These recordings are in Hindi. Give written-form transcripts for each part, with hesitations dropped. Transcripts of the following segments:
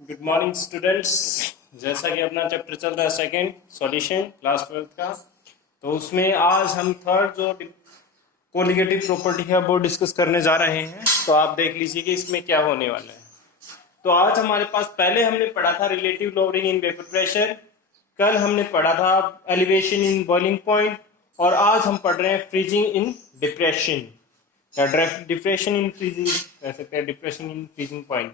Good morning students. जैसा कि अपना चैप्टर चल रहा है सेकंड सॉल्यूशन क्लास 12th का, तो उसमें आज हम थर्ड जो कोलिगेटिव प्रॉपर्टी है वो डिस्कस करने जा रहे हैं। तो आप देख लीजिए कि इसमें क्या होने वाला है। तो आज हमारे पास पहले हमने पढ़ा था रिलेटिव लोडिंग इन वेपर प्रेशर, कल हमने पढ़ा था एलिवेशन इन बॉइलिंग पॉइंट, और आज हम पढ़ रहे हैं फ्रीजिंग इन डिप्रेशन या डिप्रेशन इन फ्रीजिंग कह सकते हैं, डिप्रेशन इन फ्रीजिंग पॉइंट।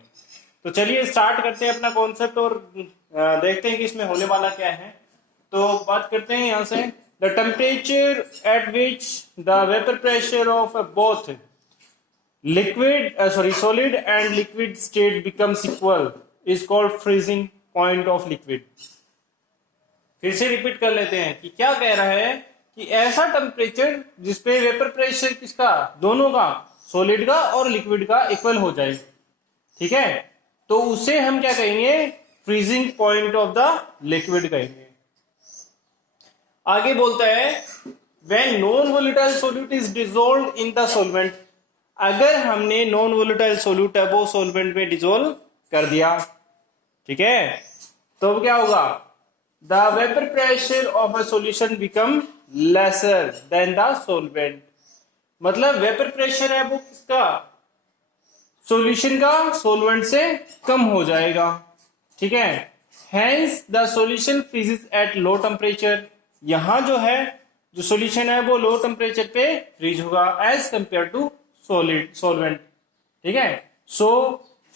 तो चलिए स्टार्ट करते हैं अपना कॉन्सेप्ट और देखते हैं कि इसमें होने वाला क्या है। तो बात करते हैं यहाँ से, the temperature at which the vapour pressure of both solid and liquid state becomes equal is called freezing point of liquid। फिर से रिपीट कर लेते हैं कि क्या कह रहा है कि ऐसा टेम्परेचर जिसपे वेपर प्रेशर किसका, दोनों का, सॉलिड का और लिक्विड का इक्वल हो जाए, ठीक है, तो उसे हम क्या कहेंगे, freezing point of the liquid कहेंगे। आगे बोलता है when non volatile solute is dissolved in the solvent, अगर हमने नॉन वोलेटाइल सॉल्यूट है वो सॉल्वेंट में डिसॉल्व कर दिया, ठीक है, तो क्या होगा, the vapour pressure of a solution become lesser than the solvent. मतलब वेपर प्रेशर है वो किसका, सॉल्यूशन का, सॉल्वेंट से कम हो जाएगा, ठीक है। Hence the solution freezes at low temperature, यहां जो है जो सॉल्यूशन है वो लो टेम्परेचर पे फ्रीज होगा एज कंपेयर टू सॉल्वेंट, ठीक है। So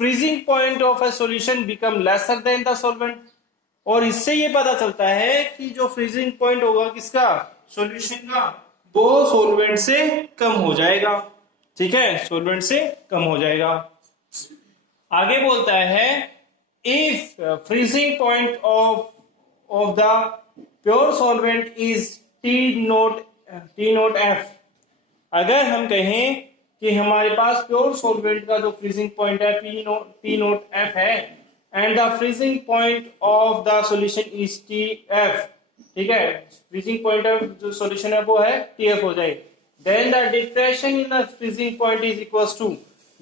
freezing point of a solution become lesser than the solvent, और इससे ये पता चलता है कि जो फ्रीजिंग पॉइंट होगा किसका, सॉल्यूशन का, वो सॉल्वेंट से कम हो जाएगा, ठीक है, सॉल्वेंट से कम हो जाएगा। आगे बोलता है if freezing point of the pure solvent is T naught F, अगर हम कहें कि हमारे पास प्योर सॉल्वेंट का जो फ्रीजिंग पॉइंट है टी नोट एफ है, and the freezing point of the solution is T F, ठीक है, फ्रीजिंग पॉइंट ऑफ जो सॉल्यूशन है वो है टी एफ हो जाए, then the depression in the freezing point is equals to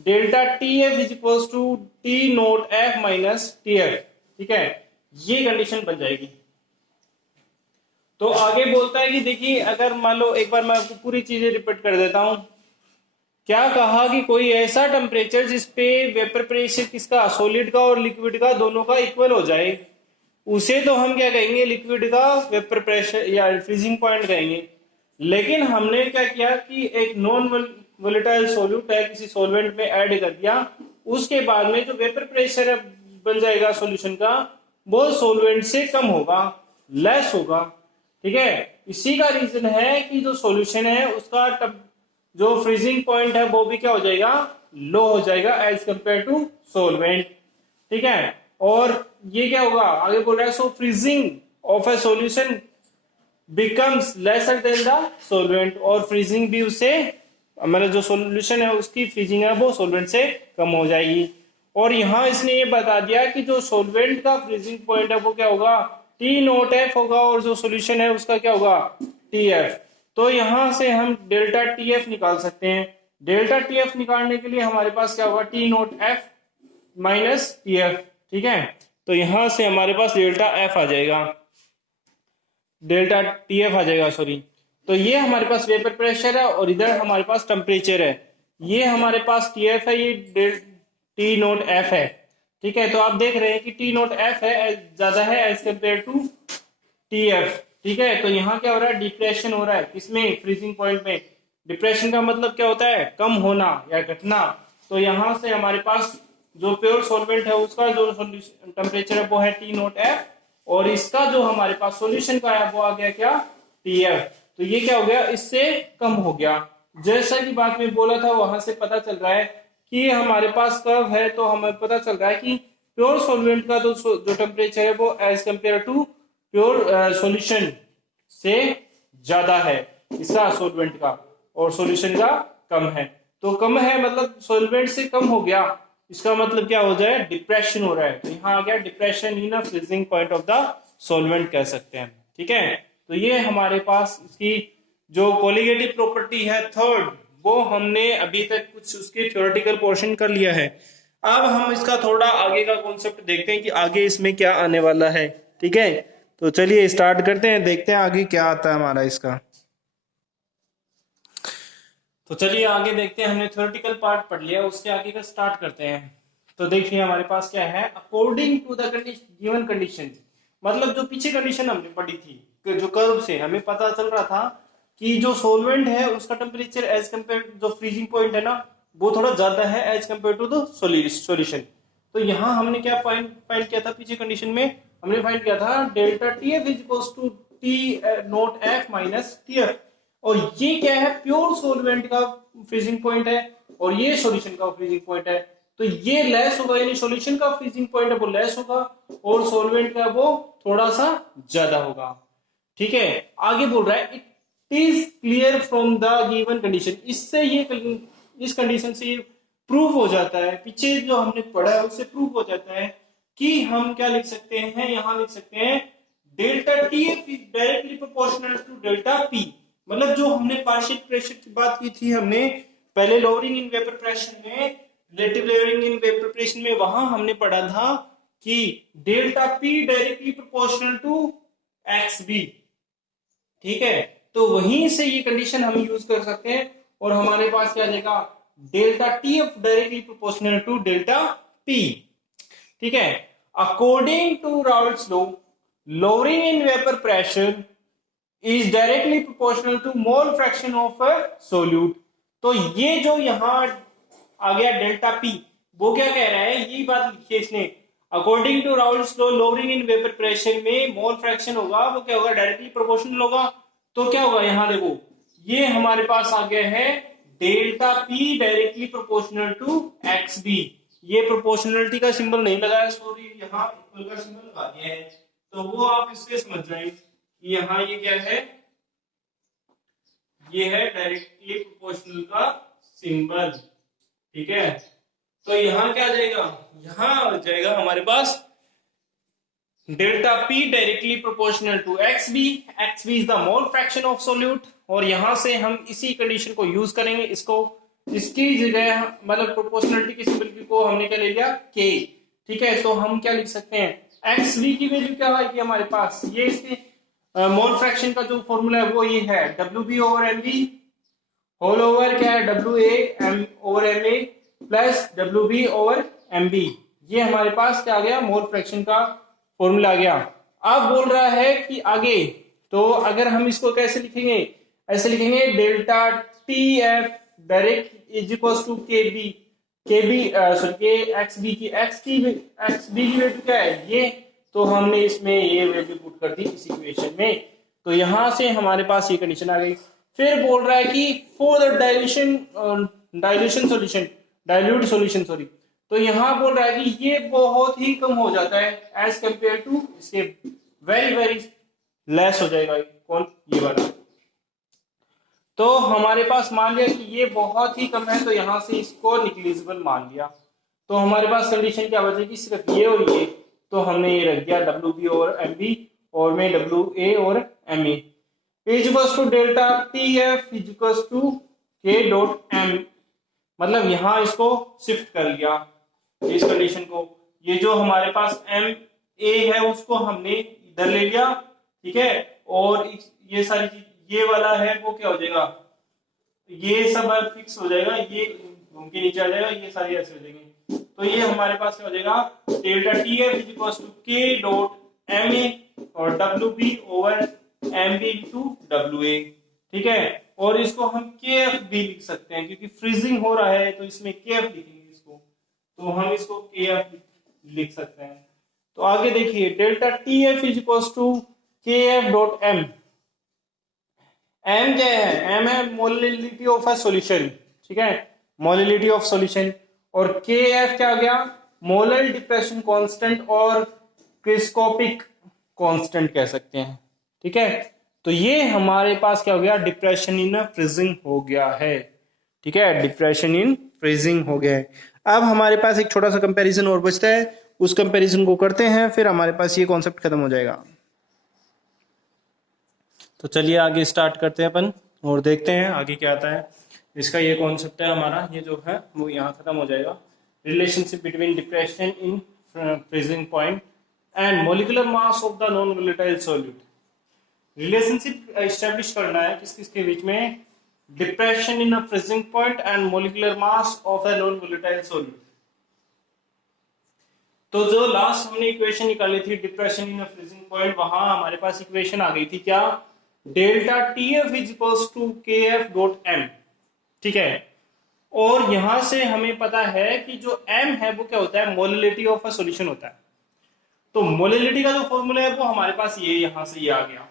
delta TF is equals to T note F minus TF, ठीक है, ये कंडीशन बन जाएगी। तो आगे बोलता है कि देखिए अगर मान लो, एक बार मैं आपको पूरी चीजें रिपीट कर देता हूं। क्या कहा कि कोई ऐसा टेम्परेचर जिसपे वेपर प्रेशर किसका, सॉलिड का और लिक्विड का दोनों का इक्वल हो जाए, उसे तो हम क्या कहेंगे, लिक्विड का वेपर प्रेशर या फ्रीजिंग पॉइंट कहेंगे। लेकिन हमने क्या किया कि एक नॉन वोलेटाइल सॉल्यूट है किसी सॉल्वेंट में ऐड कर दिया, उसके बाद में जो वेपर प्रेशर है बन जाएगा सॉल्यूशन का, वो सॉल्वेंट से कम होगा, लेस होगा, ठीक है। इसी का रीजन है कि जो सॉल्यूशन है उसका जो फ्रीजिंग पॉइंट है वो भी क्या हो जाएगा, लो हो जाएगा एज कंपेयर टू सॉल्वेंट, ठीक है। और ये क्या होगा, आगे बोल रहा है so freezing of a solution becomes lesser than the solvent, और फ्रीजिंग भी उससे, मतलब जो सॉल्यूशन है उसकी फ्रीजिंग है वो सॉल्वेंट से कम हो जाएगी। और यहाँ इसने ये बता दिया कि जो सॉल्वेंट का फ्रीजिंग पॉइंट है वो क्या होगा, टी नोट एफ होगा, और जो सॉल्यूशन है उसका क्या होगा, टी एफ। तो यहाँ से हम डेल्टा टी एफ निकाल सकते हैं। डेल्टा टी एफ निकालने के लिए हमारे पास क्या होगा, T naught F minus T F, ठीक है। तो यहाँ से हमारे पास डेल्टा एफ आ जाएगा, डेल्टा टी एफ आ जाएगा, सॉरी। तो ये हमारे पास वेपर प्रेशर है और इधर हमारे पास टेम्परेचर है, ये हमारे पास टी एफ है, ये टी नोट एफ है, ठीक है। तो आप देख रहे हैं कि टी नोट एफ है ज्यादा है as compare to T F, ठीक है। तो यहाँ क्या हो रहा है, डिप्रेशन हो रहा है, किसमें, फ्रीजिंग पॉइंट में। डिप्रेशन का मतलब क्या होता है, कम होना या घटना। तो यहाँ से हमारे पास जो प्योर सॉल्वेंट है उसका जो टेम्परेचर है वो है टी नोट एफ, और इसका जो हमारे पास सॉल्यूशन का है वो आ गया क्या, टीएफ। तो ये क्या हो गया, इससे कम हो गया। जैसा कि बात में बोला था वहां से पता चल रहा है कि हमारे पास कर्व है, तो हमें पता चल रहा है कि प्योर सॉल्वेंट का जो टेम्परेचर है वो as compare to pure solution से ज्यादा है, इसका सॉल्वेंट का, और सॉल्यूशन का कम है। तो कम है मतलब सॉल्वेंट से कम हो गया, इसका मतलब क्या हो जाए, डिप्रेशन हो रहा है। तो यहाँ आ गया depression in freezing point of the solvent कह सकते हैं, ठीक है। तो ये हमारे पास इसकी जो कोलिगेटिव प्रॉपर्टी है थर्ड, वो हमने अभी तक कुछ उसके थ्योरेटिकल पोर्शन कर लिया है। अब हम इसका थोड़ा आगे का कॉन्सेप्ट देखते हैं कि आगे इसमें क्या आने वाला है। ठीक है, तो चलिए स्टार्ट करते हैं, देखते हैं आगे क्या आता है हमारा इसका। तो चलिए आगे देखते हैं, हमने थ्योरेटिकल पार्ट पढ़ लिया, उसके आगे का स्टार्ट करते हैं। तो देखिए हमारे पास क्या है, according to the given condition, मतलब जो पीछे कंडीशन हमने पढ़ी थी, जो कर्व से हमें पता चल रहा था कि जो सोलवेंट है उसका टेम्परेचर एज कम्पेयर जो फ्रीजिंग पॉइंट है ना, वो थोड़ा ज्यादा है as compare to the solution. तो यहाँ हमने क्या पॉइंट फाइंड किया था, पीछे कंडीशन में हमने फाइंड किया था delta T F is equal to T naught F minus T F. और ये क्या है, प्योर सोलवेंट का फ्रीजिंग पॉइंट है और ये सॉल्यूशन का फ्रीजिंग पॉइंट है। तो ये लेस होगा, यानी सॉल्यूशन का फ्रीजिंग पॉइंट है वो लेस होगा और सोलवेंट का वो थोड़ा सा ज्यादा होगा। ठीक है, आगे बोल रहा है it is clear from the given condition, इससे ये इस कंडीशन से ये प्रूव हो जाता है, पीछे जो हमने पढ़ा है उससे प्रूव हो जाता है कि हम क्या लिख सकते हैं, यहां लिख सकते हैं delta T F is directly proportional to delta P. मतलब जो हमने पार्शियल प्रेशर की बात की थी हमने पहले लोअरिंग इन वेपर प्रेशर में, relative lowering in vapour pressure में, वहां हमने पढ़ा था कि delta P directly proportional to X B. ठीक है, तो वहीं से ये कंडीशन हम यूज कर सकते हैं और हमारे पास क्या आ जाएगा, delta T F directly proportional to delta P. ठीक है, according to Raoult's law, lowering in vapor pressure is directly proportional to mole fraction of a solute। तो ये जो यहां आ गया डेल्टा पी, वो क्या कह रहा है, यही बात लिखी है इसने, according to Raoult's law lowering in vapour pressure में मोल फ्रैक्शन होगा वो क्या होगा, डायरेक्टली प्रोपोर्शनल होगा। तो क्या होगा, यहां देखो ये हमारे पास आ गया है delta P directly proportional to X B. ये प्रोपोर्शनलिटी का सिंबल नहीं लगाया, सॉरी, यहाँ इक्वल का सिंबल लगा दिया है, तो वो आप इससे समझ जाए कि यहाँ ये क्या है, ये है डायरेक्टली प्रोपोर्शनल का सिंबल। ठीक है, तो यहां क्या आ जाएगा, यहां आ जाएगा हमारे पास delta P directly proportional to X B is the mole fraction of solute. और यहां से हम इसी कंडीशन को यूज करेंगे, इसको इसकी जगह मतलब प्रोपोर्शनलिटी के सिंबल को हमने क्या ले लिया, के। ठीक है, तो हम क्या लिख सकते हैं, एक्स बी की वैल्यू क्या आएगी हमारे पास, ये इसके मोल फ्रैक्शन का जो फॉर्मूला है वो ये है W B over M B whole over क्या है W A M over M A plus W B over M B. ये हमारे पास क्या आ गया, मोल फ्रैक्शन का फॉर्मूला आ गया। अब बोल रहा है कि आगे, तो अगर हम इसको कैसे लिखेंगे, ऐसे लिखेंगे delta T F direct is equal to K B sorry K X B की वैल्यू क्या है ये, तो हमने इसमें ये वैल्यू पुट कर दी इस इक्वेशन में। तो यहां से हमारे पास ये कंडीशन आ गई। फिर बोल रहा है कि for the dilute solution sorry, तो यहां बोल रहा है कि ये बहुत ही कम हो जाता है एज कंपेयर टू इसके, वेरी वेरी लेस हो जाएगा कौन, ये वाला। तो हमारे पास मान लिया कि ये बहुत ही कम है, तो यहां से इसको निग्लिजिबल मान लिया। तो हमारे पास कंडीशन क्या बचेगी, सिर्फ ये और ये, तो हमने ये रख दिया डब्ल्यू बी और एम बी और में डब्ल्यू ए और M A equals to delta T F equals to K dot M. मतलब यहां इसको शिफ्ट कर लिया इस कंडीशन को, ये जो हमारे पास एम ए है उसको हमने इधर ले लिया। ठीक है, और ये सारी चीज, ये वाला है वो क्या हो जाएगा, ये सब फिक्स हो जाएगा, ये घूम के नीचे आ जाएगा, ये सारी ऐसे हो जाएंगे। तो ये हमारे पास क्या हो जाएगा, delta T F is equal to K dot M A और W B over M B to W A. ठीक है, और इसको हम के एफ भी लिख सकते हैं क्योंकि फ्रीजिंग हो रहा है तो इसमें के एफ लिखेंगे इसको, तो हम इसको के एफ लिख सकते हैं। तो आगे देखिए delta T F is equal to K F dot M. M क्या है, एम है मोलिलिटी ऑफ अ सॉल्यूशन। ठीक है, मोलिलिटी ऑफ सॉल्यूशन। और के एफ क्या आ गया, मोलर डिप्रेशन कांस्टेंट और क्रिस्कोपिक कांस्टेंट कह सकते हैं। ठीक है, तो ये हमारे पास क्या हो गया, डिप्रेशन इन फ्रीजिंग हो गया है। ठीक है, डिप्रेशन इन फ्रीजिंग हो गया है। अब हमारे पास एक छोटा सा कंपैरिजन और बचता है, उस कंपैरिजन को करते हैं, फिर हमारे पास ये कॉन्सेप्ट खत्म हो जाएगा। तो चलिए आगे स्टार्ट करते हैं अपन और देखते हैं आगे क्या आता है। इसका ये कॉन्सेप्ट है हमारा, ये जो है वो यहाँ खत्म हो जाएगा। relationship between depression in freezing point and molecular mass of the non volatile solute. Relationship establish करना है किस किस के बीच में, depression in a freezing point and molecular mass of a non volatile solute. तो जो लास्ट हमने इक्वेशन निकाली थी depression in a freezing point, वहां हमारे पास इक्वेशन आ गई थी क्या, delta TF is equals to KF dot M, ठीक है। और यहां से हमें पता है कि जो M है वो क्या होता है, मोलिलिटी ऑफ अ सॉल्यूशन होता है। तो मोलिलिटी का जो फॉर्मूला है वो हमारे पास ये यहां से ये आ गया,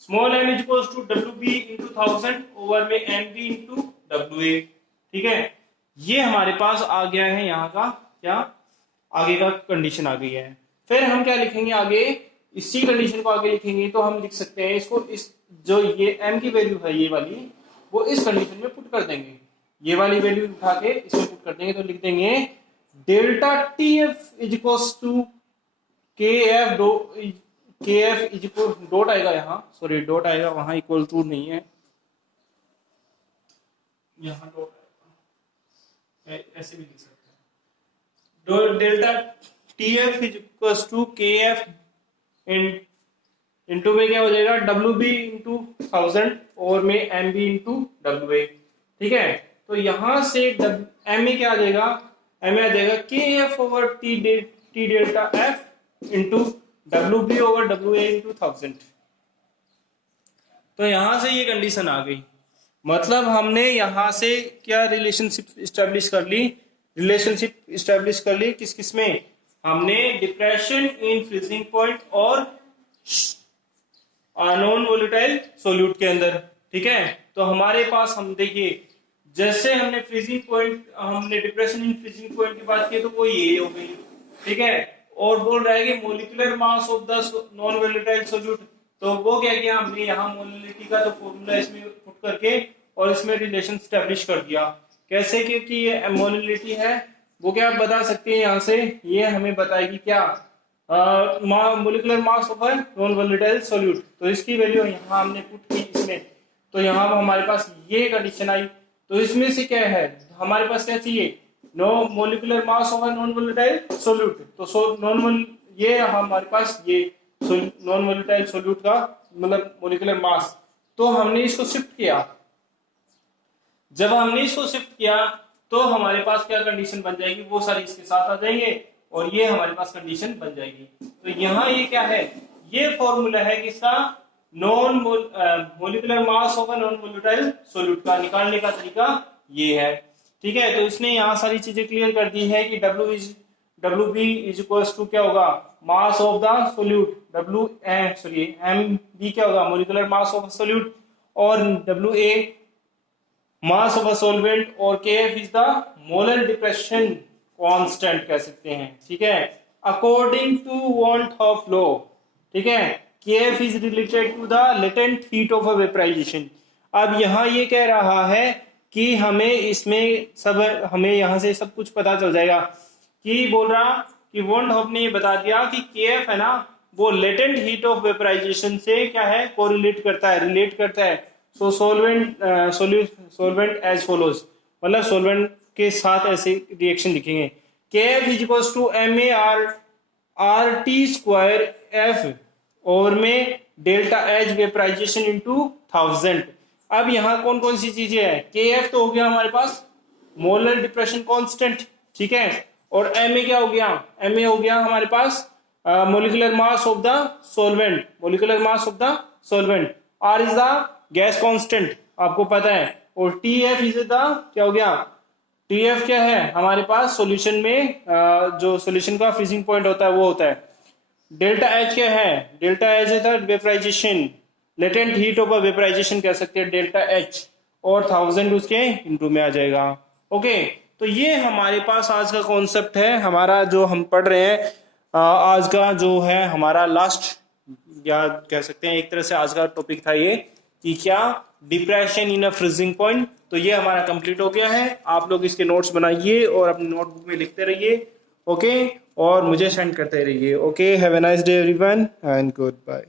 small m is equals to WB into 1000 over में MB इंटू WA, ठीक है। ये हमारे पास आ गया है यहाँ का क्या, आगे का कंडीशन आ गई है। फिर हम क्या लिखेंगे आगे, इसी कंडीशन को आगे लिखेंगे तो हम लिख सकते हैं इसको, इस जो ये m की वैल्यू है ये वाली, वो इस कंडीशन में पुट कर देंगे, ये वाली वैल्यू उठा के इसमें पुट कर देंगे तो लिख देंगे delta TF is equals to KF is equal dot आएगा यहाँ, सॉरी डॉट आएगा वहां, इक्वल टू नहीं है, यहाँ डॉट आएगा, ऐसे भी लिख सकते हैं, delta TF is equal to KF into में क्या हो जाएगा WB इंटू 1000 और में MB इंटू WA, ठीक है। तो यहां से MA क्या आ जाएगा, MA आ जाएगा KF over T delta F into WB over WA into 1000। तो यहां से ये कंडीशन आ गई, मतलब हमने यहां से क्या रिलेशनशिप स्टैब्लिश कर ली, रिलेशनशिप स्टैब्लिश कर ली किस किस में, हमने डिप्रेशन इन फ्रीजिंग पॉइंट और नॉन वोलेटाइल सोल्यूट के अंदर, ठीक है। तो हमारे पास हम देखिए, जैसे हमने फ्रीजिंग पॉइंट, हमने डिप्रेशन इन फ्रीजिंग पॉइंट की बात की तो वो ये हो गई, ठीक है। और बोल रहा है कि molecular mass of the non volatile solute, तो वो क्या किया हमने, यहाँ मोलिलिटी का तो फॉर्मूला इसमें पुट करके और इसमें रिलेशन स्टैब्लिश कर दिया। कैसे, क्योंकि ये मोलिलिटी है, वो क्या आप बता सकते हैं यहाँ से, ये हमें बताएगी क्या, molecular mass of non volatile solute. तो इसकी वैल्यू यहाँ हमने पुट की इसमें, तो यहाँ हमारे पास ये कंडीशन आई। तो इसमें से क्या है, हमारे पास क्या चाहिए, no molecular mass of non volatile solute. तो ये हमारे पास ये नॉन वोलेटाइल सोल्यूट का मतलब मोलिकुलर मास, तो हमने इसको शिफ्ट किया। जब हमने इसको शिफ्ट किया तो हमारे पास क्या कंडीशन बन जाएगी, वो सारी इसके साथ आ जाएंगे और ये हमारे पास कंडीशन बन जाएगी। तो यहाँ ये क्या है, ये फॉर्मूला है किसका, non molecular mass of non volatile solute का निकालने का तरीका ये है, ठीक है। तो इसने यहाँ सारी चीजें क्लियर कर दी है कि WB इज इक्वल्स टू क्या होगा, मास ऑफ द सोल्यूट, MB क्या होगा, मोलिकुलर मास ऑफ सोल्यूट, और WA mass of a solvent, और KF is the molar depression constant कह सकते हैं, ठीक है, अकॉर्डिंग टू वॉल्टहॉफ लॉ, ठीक है। KF is related to the latent heat of a vaporisation. अब यहाँ ये कह रहा है कि हमें इसमें सब, हमें यहाँ से सब कुछ पता चल जाएगा कि बोल रहा कि वॉल्टहॉफ ने ये बता दिया कि KF है ना, वो लेटेंट हीट ऑफ वेपराइजेशन से क्या है, कोरिलेट करता है, रिलेट करता है। सो सोलवेंट एज फॉलोज, मतलब सोलवेंट के साथ ऐसे रिएक्शन दिखेंगे, KF is equals to MAR/RT square F और में डेल्टा H वेपराइजेशन इंटू 1000। अब यहाँ कौन कौन सी चीजें हैं, KF तो हो गया हमारे पास मोलर डिप्रेशन कांस्टेंट, ठीक है, और MA क्या हो गया, MA हो गया हमारे पास molecular mass of the solvent, molecular mass of the solvent, R is the gas constant आपको पता है, और TF इज द क्या हो गया, TF क्या है हमारे पास सॉल्यूशन में जो सॉल्यूशन का फ्रीजिंग पॉइंट होता है वो होता है। डेल्टा H क्या है, डेल्टा H है the vaporisation, latent heat of vaporisation कह सकते हैं डेल्टा H, और 1000 उसके इंटू में आ जाएगा। ओके, तो ये हमारे पास आज का कॉन्सेप्ट है, हमारा जो हम पढ़ रहे हैं आज का जो है हमारा लास्ट, या कह सकते हैं एक तरह से आज का टॉपिक था ये कि क्या depression in a freezing point. तो ये हमारा कंप्लीट हो गया है। आप लोग इसके नोट्स बनाइए और अपनी नोटबुक में लिखते रहिए, ओके, और मुझे सेंड करते रहिए। Okay, have a nice day everyone and good bye.